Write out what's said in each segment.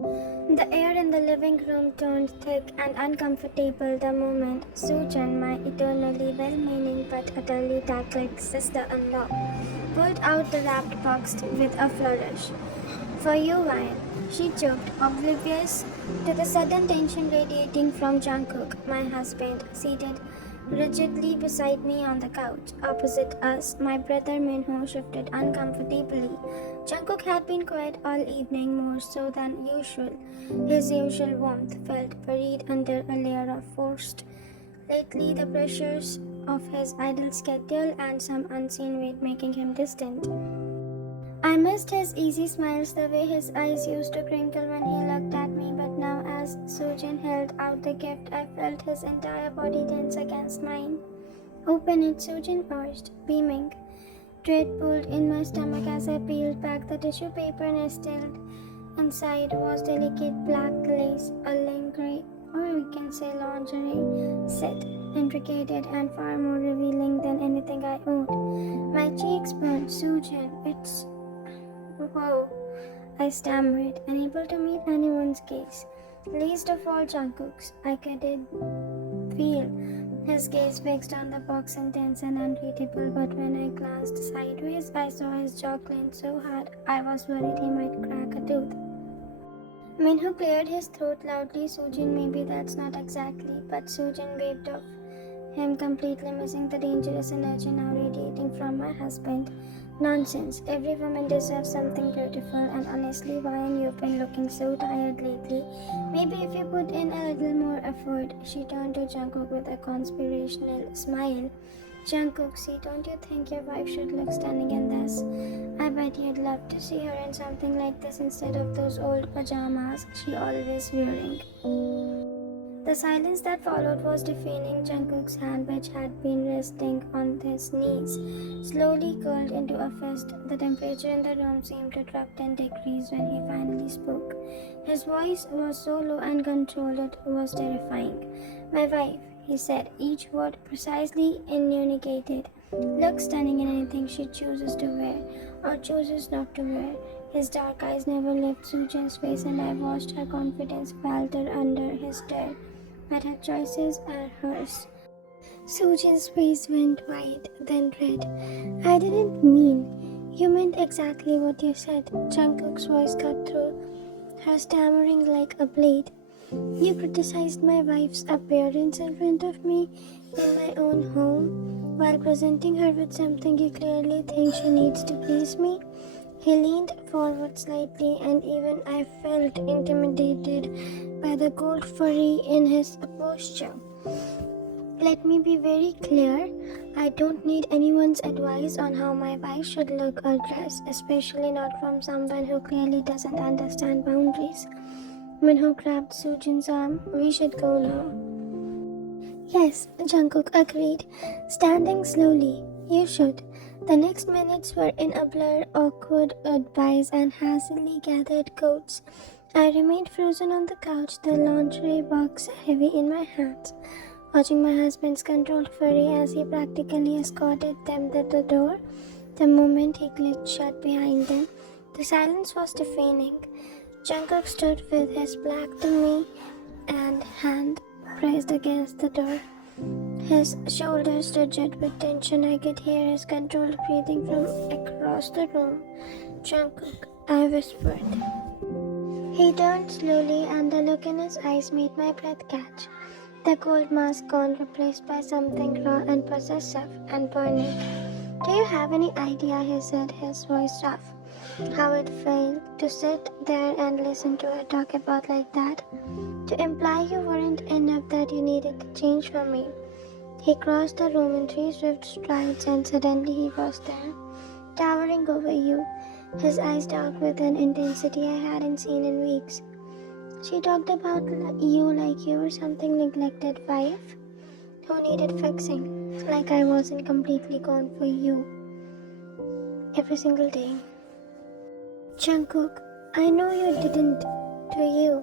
The air in the living room turned thick and uncomfortable the moment Sujan, my eternally well-meaning but utterly tactless sister-in-law, pulled out the wrapped box with a flourish. "For you, Ryan," she joked, oblivious to the sudden tension radiating from Jungkook, my husband, seated rigidly beside me on the couch. Opposite us, my brother Minho shifted uncomfortably. Jungkook had been quiet all evening, more so than usual. His usual warmth felt buried under a layer of forced. Lately, the pressures of his idle schedule and some unseen weight making him distant. I missed his easy smiles, the way his eyes used to crinkle when he looked at me, but now as Sujin held out the gift, I felt his entire body tense against mine. "Open it," Sujin urged, beaming. Dread pulled in my stomach as I peeled back the tissue paper. Nestled inside was delicate black lace, a lingerie, or we can say lingerie, set, intricate and far more revealing than anything I owned. My cheeks burned. "Sujin, it's... Whoa," I stammered, unable to meet anyone's gaze, least of all Jungkook's. I could feel his gaze fixed on the box, intense and unreadable, but when I glanced sideways, I saw his jaw clench so hard I was worried he might crack a tooth. Minho cleared his throat loudly. "Sujin, maybe that's not exactly," but Sujin waved off him, completely missing the dangerous energy now radiating from my husband. "Nonsense. Every woman deserves something beautiful, and honestly, Ryan, you've been looking so tired lately. Maybe if you put in a little more effort." She turned to Jungkook with a conspirational smile. "Jungkook, see, don't you think your wife should look stunning in this? I bet you'd love to see her in something like this instead of those old pajamas she always wearing." The silence that followed was deafening. Jungkook's hand, which had been resting on his knees, slowly curled into a fist. The temperature in the room seemed to drop 10 degrees when he finally spoke. His voice was so low and controlled it was terrifying. "My wife," he said, each word precisely enunciated, "looks stunning in anything she chooses to wear or chooses not to wear." His dark eyes never left Sujin's face, and I watched her confidence falter under his stare. But her choices are hers. Sujin's face went white, then red. "I didn't mean. You meant exactly what you said." Jungkook's voice cut through her, stammering like a blade. "You criticized my wife's appearance in front of me in my own home, while presenting her with something you clearly think she needs to please me." He leaned forward slightly, and even I felt intimidated by the cold fury in his posture. "Let me be very clear. I don't need anyone's advice on how my wife should look or dress, especially not from someone who clearly doesn't understand boundaries." Minho grabbed Sujin's arm. "We should go now." "Yes," Jungkook agreed, standing slowly. "You should." The next minutes were in a blur, awkward goodbyes and hastily gathered coats. I remained frozen on the couch, the lingerie box heavy in my hands, watching my husband's controlled fury as he practically escorted them to the door. The moment he glitched shut behind them, the silence was deafening. Jungkook stood with his back to me and hand pressed against the door. His shoulders rigid with tension. I could hear his controlled breathing from across the room. "Jungkook," I whispered. He turned slowly, and the look in his eyes made my breath catch. The cold mask gone, replaced by something raw and possessive and burning. "Do you have any idea," he said, his voice rough, "how it felt to sit there and listen to her talk about like that? To imply you weren't enough, that you needed to change for me." He crossed the room in 3 swift strides, and suddenly he was there, towering over you, his eyes dark with an intensity I hadn't seen in weeks. "She talked about you like you were something neglected wife who needed fixing, like I wasn't completely gone for you every single day." "Jungkook, I know you didn't. To you."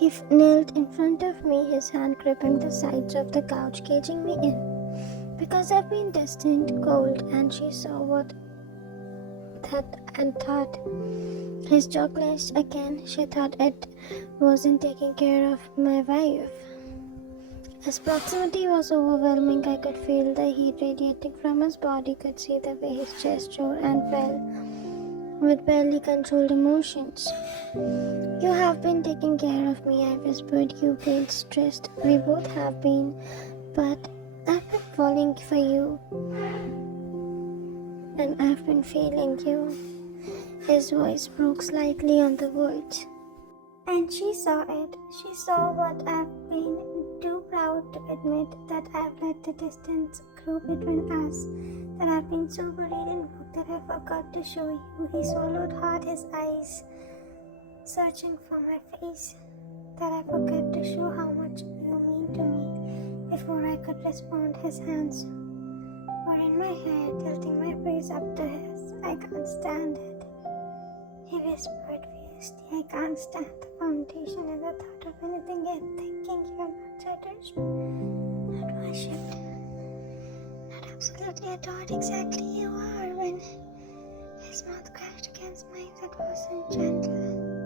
He knelt in front of me, his hand gripping the sides of the couch, caging me in. Because I've been distant, cold, and she saw what and thought. His chocolates again, she thought it wasn't taking care of my wife. His proximity was overwhelming. I could feel the heat radiating from his body, could see the way his chest rose and fell with barely controlled emotions. You have been taking care of me, I whispered. You feel stressed. We both have been, but I've been falling for you. And I've been feeling you. His voice broke slightly on the words. And she saw it. She saw what I've been too proud to admit, that I've let the distance grow between us, that I've been so buried in work that I forgot to show you. He swallowed hard, his eyes searching for my face, that I forgot to show how much you mean to me. Before I could respond, his hands were in my hair, tilting my face up to his. I can't stand it, he whispered fiercely. I can't stand the foundation and the thought of anything yet, thinking you're not cherished, not worshipped, not absolutely adored. Exactly you are. When his mouth crashed against mine, that wasn't gentle.